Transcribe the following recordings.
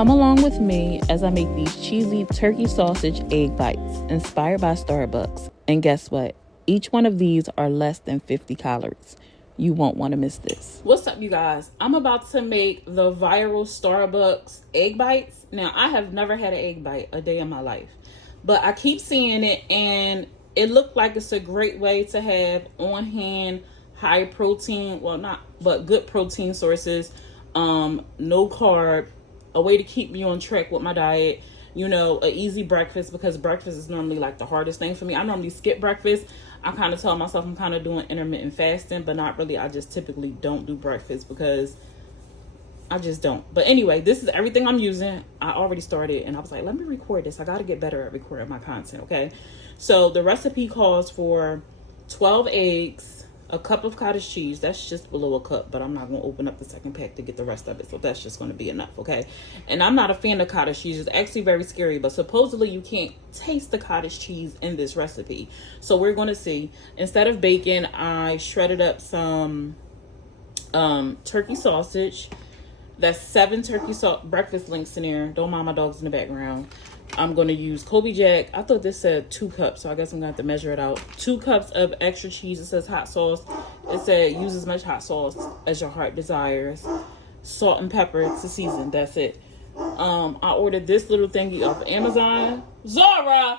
Come along with me as I make these cheesy turkey sausage egg bites inspired by Starbucks. And guess what? Each one of these are less than 50 calories. You won't want to miss this. What's up, you guys? I'm about to make the viral Starbucks egg bites. Now, I have never had an egg bite a day in my life, but I keep seeing it and it looked like it's a great way to have on hand high protein, well, not, but good protein sources, no carb, a way to keep me on track with my diet, you know, an easy breakfast, because breakfast is normally like the hardest thing for me. I normally skip breakfast. I kind of tell myself I'm kind of doing intermittent fasting, but not really. I just typically don't do breakfast because I just don't. But anyway, this is everything I'm using. I already started and I was like, let me record this. I got to get better at recording my content, okay? So the recipe calls for 12 eggs, a cup of cottage cheese. That's just below a cup, but I'm not going to open up the second pack to get the rest of it. So that's just going to be enough, okay? And I'm not a fan of cottage cheese. It's actually very scary, but supposedly you can't taste the cottage cheese in this recipe. So we're going to see. Instead of bacon, I shredded up some turkey sausage. That's 7 turkey breakfast links in there. Don't mind my dogs in the background. I'm going to use Colby Jack. I thought this said 2 cups, so I guess I'm going to have to measure it out. 2 cups of extra cheese. It says hot sauce. It said use as much hot sauce as your heart desires. Salt and pepper to season. That's it. I ordered this little thingy off Amazon. Zara!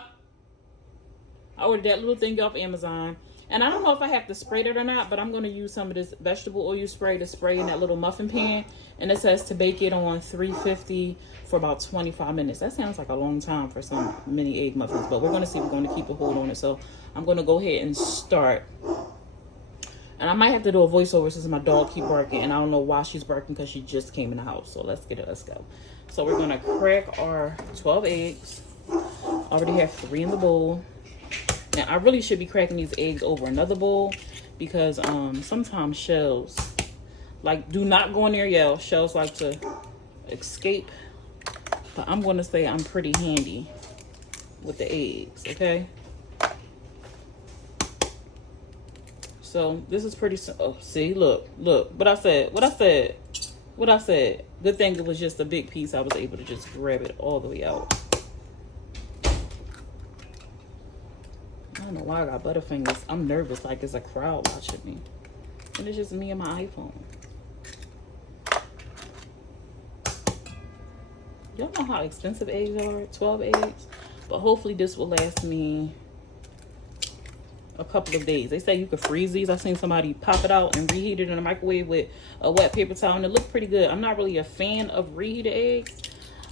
I ordered that little thing off Amazon. And I don't know if I have to spray it or not, but I'm going to use some of this vegetable oil spray to spray in that little muffin pan. And it says to bake it on 350 for about 25 minutes. That sounds like a long time for some mini egg muffins, but we're going to see. We're going to keep a hold on it. So I'm going to go ahead and start. And I might have to do a voiceover since my dog keep barking. And I don't know why she's barking, because she just came in the house. So let's get it. Let's go. So we're going to crack our 12 eggs. I already have 3 in the bowl. Now, I really should be cracking these eggs over another bowl, because sometimes shells, like, do not go in there, yeah. Shells like to escape. But I'm going to say I'm pretty handy with the eggs, okay? So this is pretty, oh, see, look. What I said. Good thing it was just a big piece. I was able to just grab it all the way out. I don't know why I got butterfingers. I'm nervous, like it's a crowd watching me. And it's just me and my iPhone. Y'all know how expensive eggs are? 12 eggs. But hopefully this will last me a couple of days. They say you could freeze these. I've seen somebody pop it out and reheat it in the microwave with a wet paper towel, and it looked pretty good. I'm not really a fan of reheated eggs,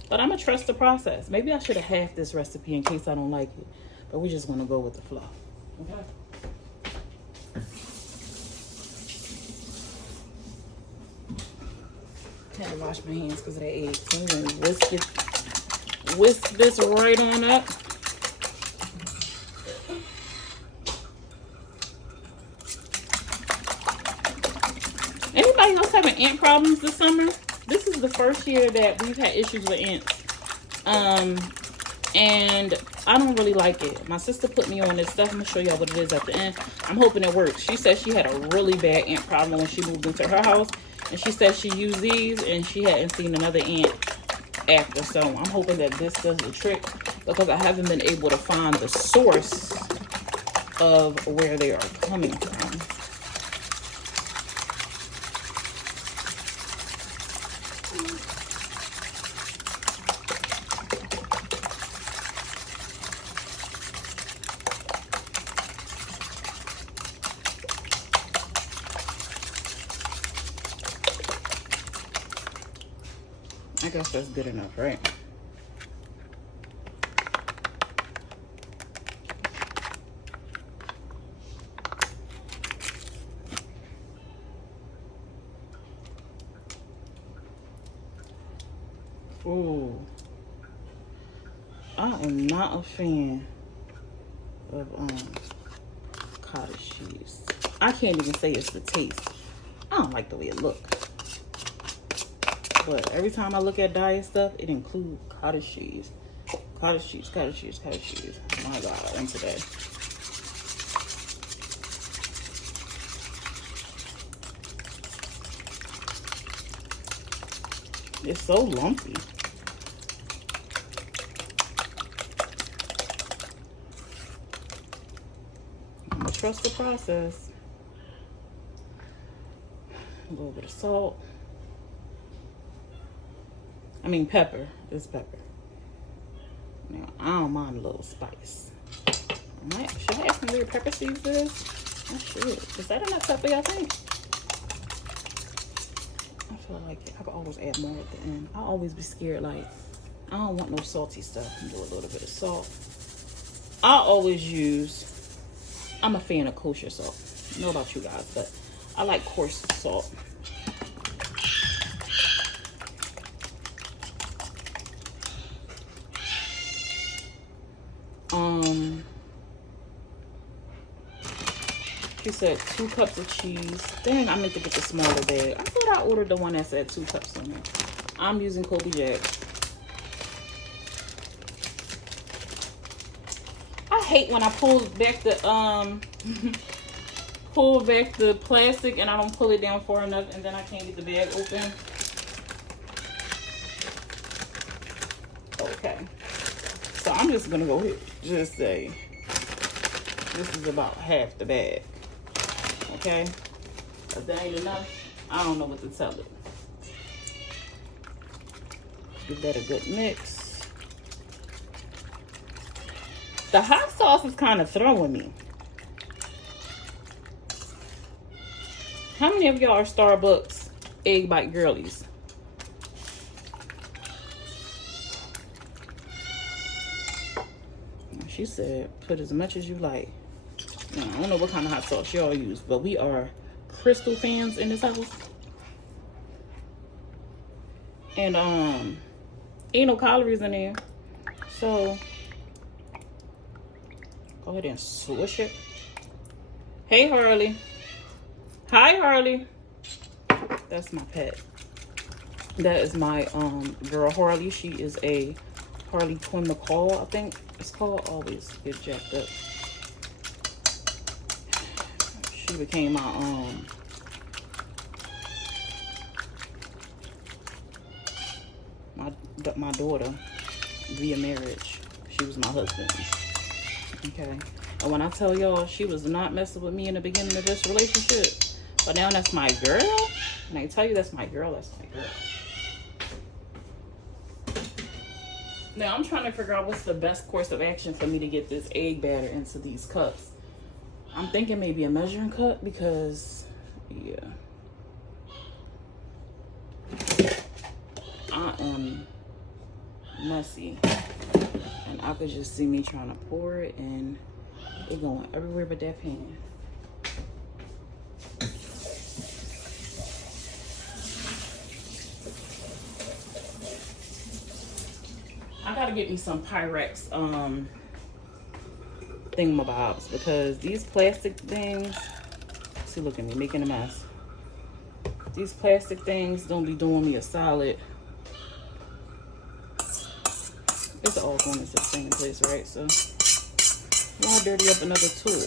but I'm going to trust the process. Maybe I should have halved this recipe in case I don't like it. But we're just going to go with the flow. Okay. I had to wash my hands because of that egg. So I'm going to whisk this right on up. Anybody else having ant problems this summer? This is the first year that we've had issues with ants. And I don't really like it. My sister put me on this stuff. I'm going to show y'all what it is at the end. I'm hoping it works. She said she had a really bad ant problem when she moved into her house. And she said she used these and she hadn't seen another ant after. So I'm hoping that this does the trick, because I haven't been able to find the source of where they are coming from. I guess that's good enough, right? Ooh. I am not a fan of cottage cheese. I can't even say it's the taste. I don't like the way it looks. But every time I look at diet stuff, it includes cottage cheese. Cottage cheese, cottage cheese, cottage cheese. Oh my God, I'm today. It's so lumpy. trust the process. A little bit of salt. I mean pepper. It's pepper. Now, I don't mind a little spice. Should I add some weird pepper seeds to this? I should. Is that enough pepper, y'all think? I feel like I could always add more at the end. I'll always be scared, like, I don't want no salty stuff. Do a little bit of salt. I'll always use, I'm a fan of kosher salt. I don't know about you guys, but I like coarse salt. She said 2 cups of cheese. Dang, I meant to get the smaller bag. I thought I ordered the one that said 2 cups on there. I'm using Colby Jack. I hate when I pull back the plastic and I don't pull it down far enough and then I can't get the bag open. Okay. So I'm just gonna go ahead and just say this is about half the bag. Okay? If that ain't enough, I don't know what to tell it. Give that a good mix. The hot sauce is kind of throwing me. How many of y'all are Starbucks egg bite girlies? She said, put as much as you like. Now, I don't know what kind of hot sauce y'all use, but we are Crystal fans in this house. And ain't no calories in there. So go ahead and swish it. Hey Harley. Hi Harley. That's my pet. That is my girl Harley. She is a Harley Twin McCall, I think it's called. Always get jacked up. She became my daughter via marriage. She was my husband. Okay. And when I tell y'all, she was not messing with me in the beginning of this relationship, but now that's my girl. And I tell you, that's my girl. That's my girl. Now I'm trying to figure out what's the best course of action for me to get this egg batter into these cups. I'm thinking maybe a measuring cup because, yeah, I am messy. And I could just see me trying to pour it and it going everywhere but that pan. I gotta get me some Pyrex thingamabobs because these plastic things, see, look at me making a mess. These plastic things don't be doing me a solid. It's all going into the same place, right? So why dirty up another tool?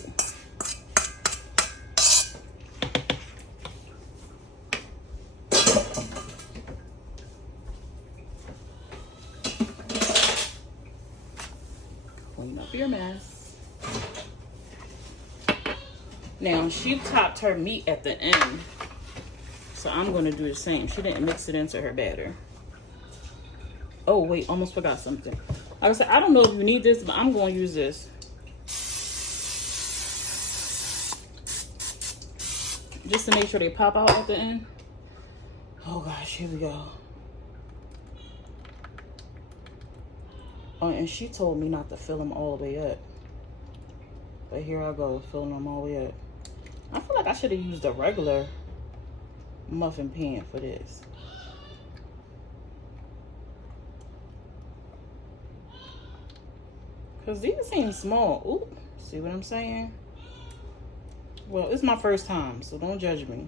Clean up your mess. Now, she topped her meat at the end, so I'm going to do the same. She didn't mix it into her batter. Oh, wait, almost forgot something. Like I said, I don't know if you need this, but I'm going to use this. Just to make sure they pop out at the end. Oh, gosh, here we go. Oh, and she told me not to fill them all the way up. But here I go, filling them all the way up. I feel like I should have used a regular muffin pan for this. Because these seem small. Ooh, see what I'm saying? Well, it's my first time, so don't judge me.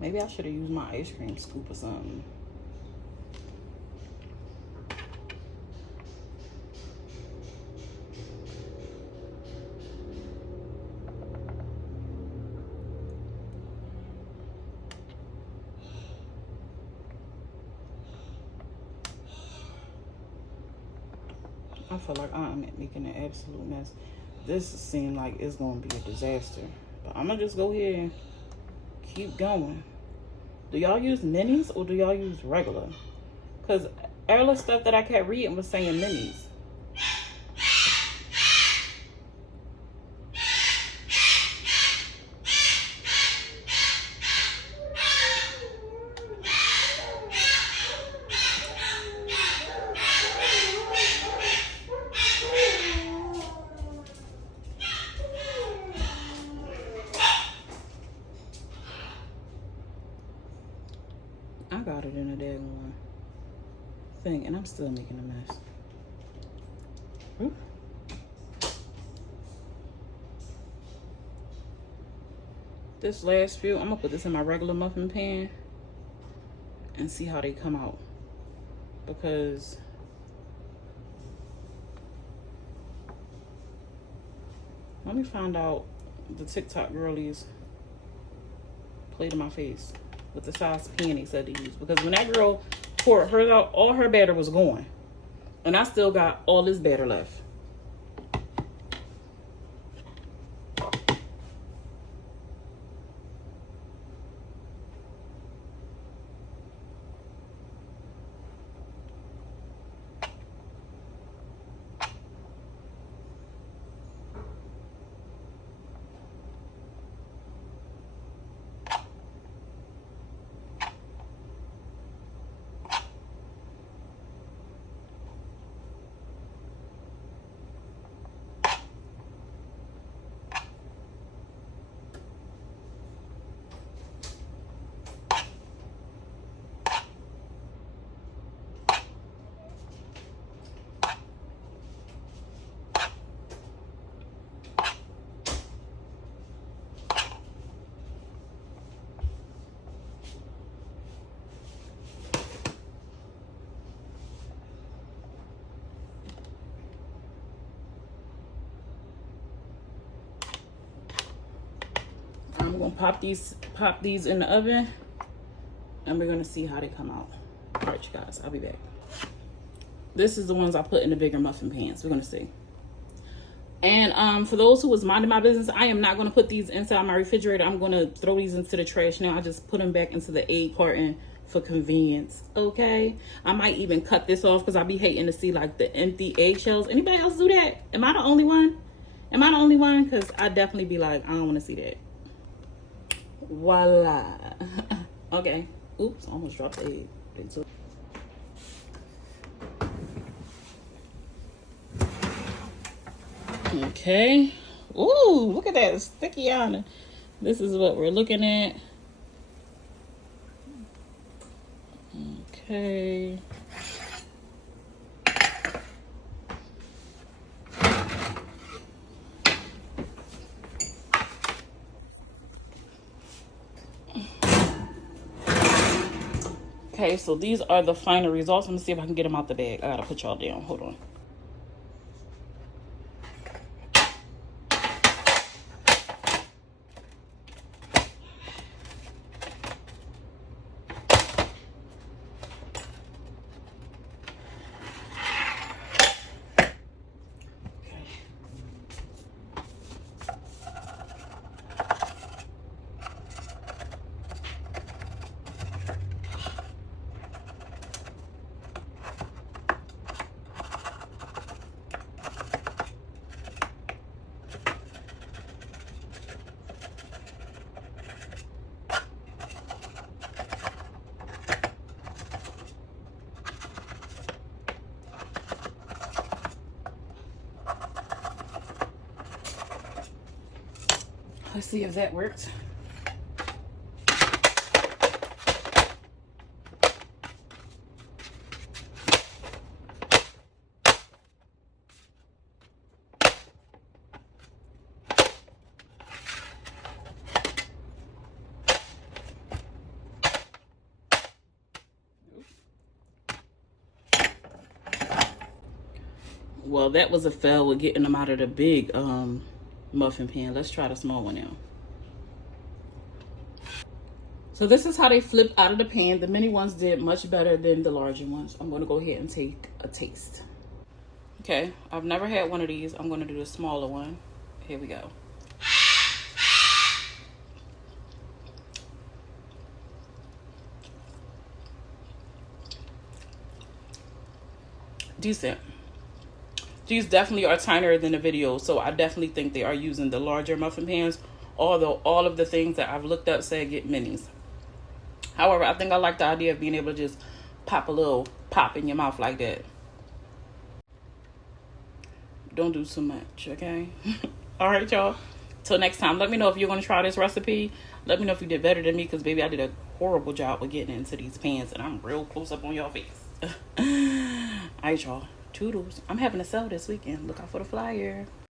Maybe I should have used my ice cream scoop or something. I feel like I'm making an absolute mess. This seems like it's going to be a disaster. But I'm going to just go ahead and keep going. Do y'all use minis or do y'all use regular? Because all the stuff that I kept reading was saying minis. I got it in a daggone thing, and I'm still making a mess. Ooh. This last few, I'm gonna put this in my regular muffin pan and see how they come out. Because let me find out the TikTok girlies played in my face with the size pan they said to use. Because when that girl poured hers out, all her batter was gone. And I still got all this batter left. I'm gonna pop these in the oven, and we're gonna see how they come out. All right, you guys, I'll be back. This is the ones I put in the bigger muffin pans. We're gonna see. And for those who was minding my business, I am not gonna put these inside my refrigerator. I'm gonna throw these into the trash now. I just put them back into the egg carton for convenience. Okay, I might even cut this off because I be hating to see like the empty eggshells. Anybody else do that? Am I the only one? Am I the only one? Because I definitely be like, I don't want to see that. Voila. Okay. Oops, almost dropped the egg. Okay. Ooh, look at that. It's sticky on it. This is what we're looking at. Okay. Okay, so these are the final results. I'm gonna see if I can get them out the bag. I gotta put y'all down. Hold on. Let's see if that works. Well, that was a fail with getting them out of the big muffin pan. Let's try the small one now. So this is how they flip out of the pan. The mini ones did much better than the larger ones. I'm going to go ahead and take a taste. Okay, I've never had one of these. I'm going to do the smaller one. Here we go. Decent. These definitely are tinier than the video, so I definitely think they are using the larger muffin pans, although all of the things that I've looked up say get minis. However, I think I like the idea of being able to just pop a little pop in your mouth like that. Don't do too much, okay? All right, y'all. Till next time, let me know if you're going to try this recipe. Let me know if you did better than me, because, baby, I did a horrible job with getting into these pans, and I'm real close up on y'all face. All right, y'all. Toodles. I'm having a sale this weekend. Look out for the flyer.